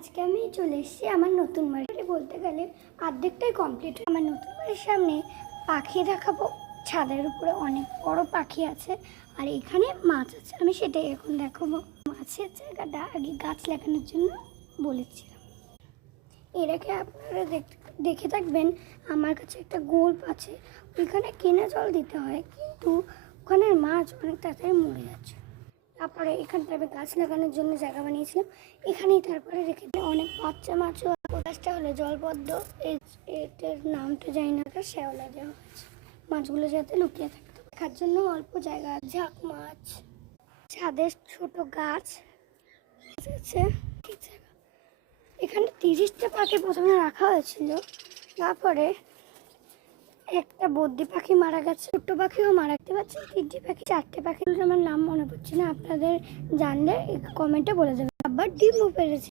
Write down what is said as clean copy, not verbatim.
আজকে আমি চলে এসেছি আমার নতুন বাড়ি। বলতে গেলে অর্ধেকটাই কমপ্লিট। আমার নতুন বাড়ির সামনে পাখি দেখাবো। ছাদের উপরে অনেক বড় পাখি আছে আর এখানে মাছ আছে, আমি সেটাই এখন দেখাবো। মাছের জায়গাটা আগে গাছ লাগানোর জন্য বলেছিলাম। এর আগে আপনারা দেখে থাকবেন আমার কাছে একটা গোল্প আছে, ওইখানে কিনে জল দিতে হয়, কিন্তু ওখানে মাছ অনেক তাড়াতাড়ি মরে যাচ্ছে। তারপরে এখানটা আমি গাছ লাগানোর জন্য জায়গা বানিয়েছিলাম, এখানেই তারপরে রেখে অনেক বাচ্চা মাছও। গাছটা হলো জলপদ্ম, এটার নামটা জানি না, শ্যাওলা দেওয়া হয়েছে মাছগুলো যাতে লুকিয়ে থাকতো। দেখার জন্য অল্প জায়গা, ঝাঁক মাছ, ছাদের ছোট গাছ আছে। এখানে 30টা পাখি প্রথমে রাখা হয়েছিল, তারপরে একটা বদ্রি পাখি মারা গেছে, ছোট্ট পাখিও মারা গেতে পারছে। 3টে পাখি, 4টে পাখি, আমার নাম মনে পড়ছে না, আপনাদের জানলে কমেন্টে বলে দেবেন। আবার ডিমও পেরেছে।